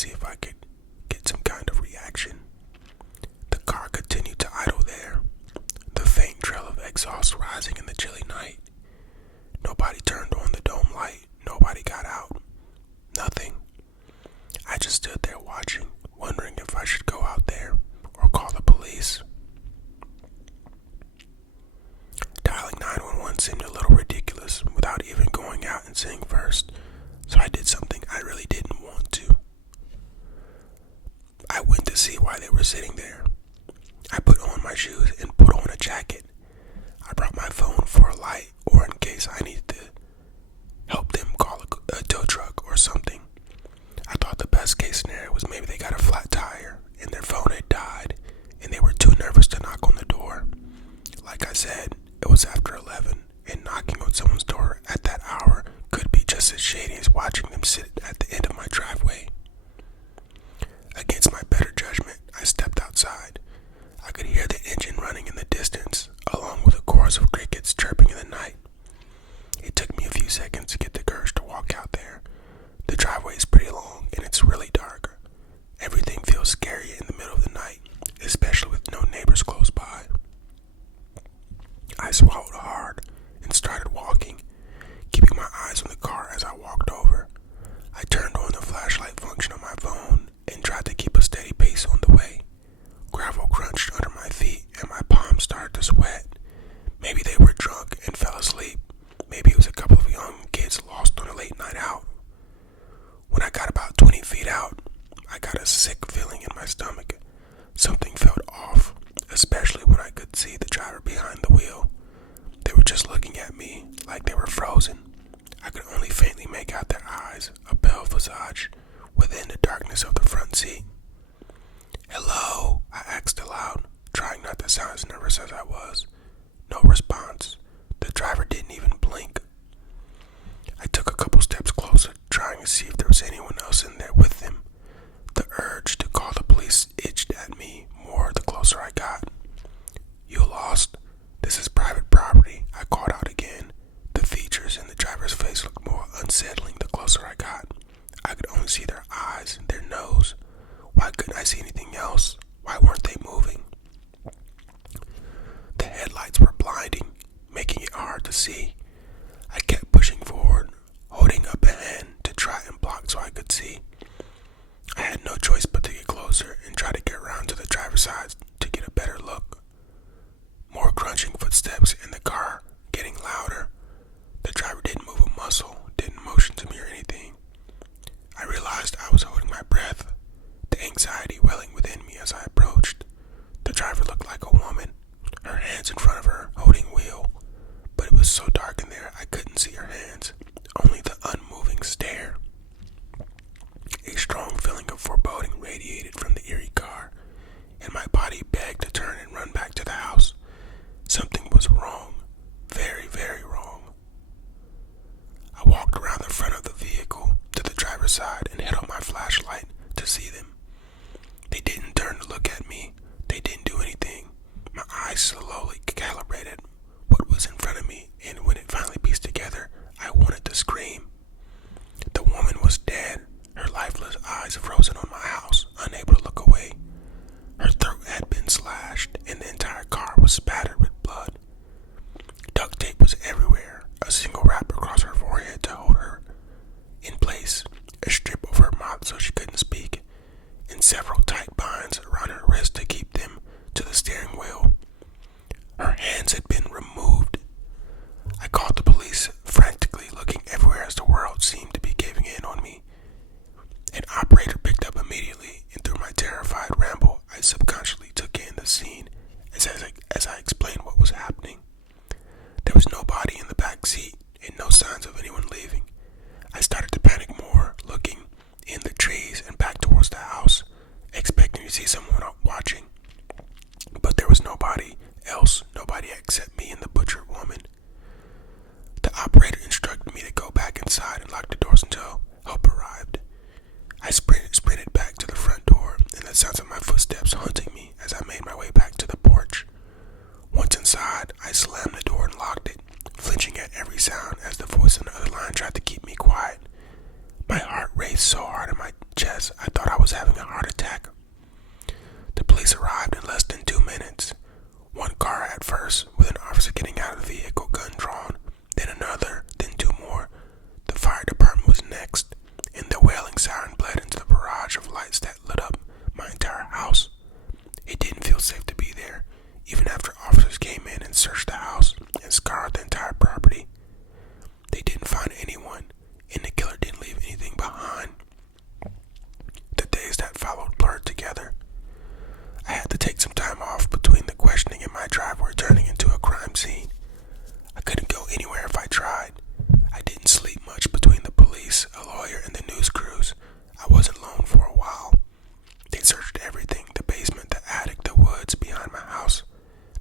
see if I could get some kind of reaction. The car continued to idle there, the faint trail of exhaust rising in the chilly night. Nobody turned on the dome light. Nobody got out. Nothing. I just stood there watching, wondering if I should go out there or call the police. Dialing 911 seemed a little ridiculous without even going out and seeing first, so I did something I really didn't want to. I went to see why they were sitting there. I put on my shoes and put on a jacket. I brought my phone for a light or in case I needed to help them call a tow truck or something. I thought the best case scenario was maybe they got a flat tire and their phone had died and they were too nervous to knock on the door. Like I said, it was after 11 and knocking on someone's door at that hour could be just as shady as watching them sit at the end of my driveway. Against my better judgment, I stepped outside. I could hear the engine running in the distance, along with a chorus of crickets chirping in the night. It took me a few seconds to get the courage to walk out there. The driveway is pretty long and it's really dark. Everything feels scary in the middle of the night, especially with no neighbors close by. I swallowed hard and started walking, keeping my eyes on the car as I walked over. I turned on the flashlight function on my phone and tried to keep a steady pace on the way. Gravel crunched under my feet and my palms started to sweat. Maybe they were drunk and fell asleep. Maybe it was a couple of young kids lost on a late night out. When I got about 20 feet out, I got a sick feeling in my stomach. Something felt off, especially when I could see the driver behind the wheel. They were just looking at me like they were frozen. I could only faintly make out their eyes, a pale visage, within the darkness of the front seat. "Hello?" I asked aloud, trying not to sound as nervous as I was. No response. The driver didn't even blink. I took a couple steps closer, trying to see if there was anyone else in there with them. The urge to call the police itched at me more the closer I got. "You lost? This is private property," I called out again. The features in the driver's face looked more unsettling the closer I got. I could only see their eyes, their nose. Why couldn't I see anything else? Why weren't they moving? The headlights were blinding, making it hard to see. I kept pushing forward, holding up a hand to try and block so I could see. I had no choice but to get closer and try to get around to the driver's side to get a better look. More crunching footsteps in the car, getting louder. The driver didn't move a muscle, didn't motion to me or anything. I realized I was holding my breath, the anxiety welling within me as I approached. The driver looked like a woman, her hands in front of her, holding wheel. But it was so dark in there I couldn't see her hands, only the unmoving stare. A strong feeling of foreboding radiated from the eerie car, and my body begged to turn and run back to the house. Something was wrong, very, very wrong. I walked around the front of the vehicle to the driver's side and held up my flashlight to see them. They didn't turn to look at me. They didn't do anything. My eyes slowly calibrated what was in front of me, and when it finally pieced together, I wanted to scream. The woman was dead, her lifeless eyes frozen on my house, unable to look away. Her throat had been slashed, and the entire car was spattered with blood. Duct tape was everywhere, a single wrap across her forehead to hold her in place, a strip over her mouth so she couldn't speak, and several tight binds around her wrist to keep them to the steering wheel. Her hands had been removed. I called the police, frantically looking everywhere as the world seemed to be caving in on me. An operator picked up immediately, and through my terrified ramble, I subconsciously took in the scene as I explained what was happening. There was nobody in the back seat and no signs of anyone leaving. I started to panic more, looking in the trees and back towards the house, expecting to see someone watching. But there was nobody else, nobody except me and the butchered woman. The operator instructed me to go back inside and lock the doors until help arrived. I sprinted back to the front door, and the sounds of my footsteps haunting me as I made my way back to the porch. Once inside, I slammed the door and locked it, flinching at every sound as the voice on the other line tried to keep me quiet. My heart raced so hard in my chest. I thought I was having a heart attack. The police arrived in less than 2 minutes. One car at first, with an officer getting out of the vehicle, gun drawn, then another, then two more. The fire department was next, and the wailing siren bled into the barrage of lights that lit up my entire house. It didn't feel safe to be there, even after officers came in and searched the house and scoured the entire property. They didn't find anyone, and the killer didn't leave anything behind. The days that followed blurred together. I had to take some time off between the questioning and my driveway turning into a crime scene. I couldn't go anywhere if I tried. I didn't sleep much between the police, a lawyer, and the news crews. I wasn't alone for a while. They searched everything, the basement, the attic, the woods behind my house.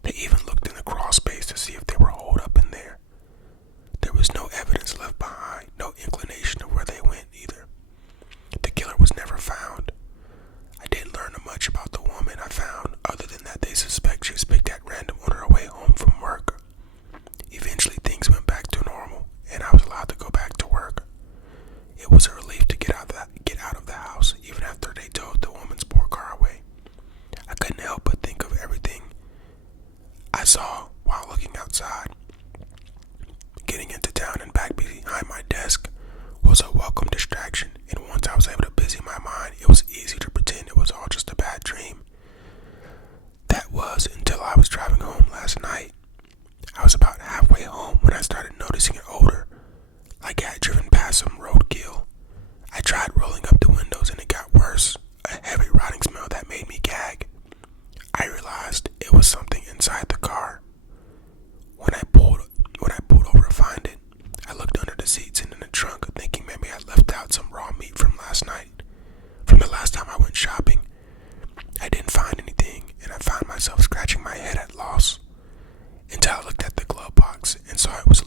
They even looked in the crawl space to see if they were holed up in there. There was no evidence left behind, no inclination of where they went either. The killer was never found. I didn't learn much about the woman I found, other than that they suspect she was picked at random on her way home from work. Eventually things went back to normal, and I was allowed to go back to work. It was a relief to get out of the house, even after they towed the woman's poor car away. I couldn't help but think of everything I saw while looking outside. Getting into town and back behind my desk was a welcome distraction, and once I was able to busy my mind, it was easy to pretend it was all just a bad dream. That was until I was driving home last night. I was about halfway home when I started noticing an odor, like I had driven past some roadkill. I tried rolling up the windows and it got worse, a heavy rotting smell that made me gag. I realized it was something inside the car. When I pulled over to find it, I looked under the seats and in the trunk, thinking maybe I'd left out some raw meat from last night. From the last time I went shopping, I didn't find anything, and I found myself scratching my head at loss, until I looked at the glove box and saw it was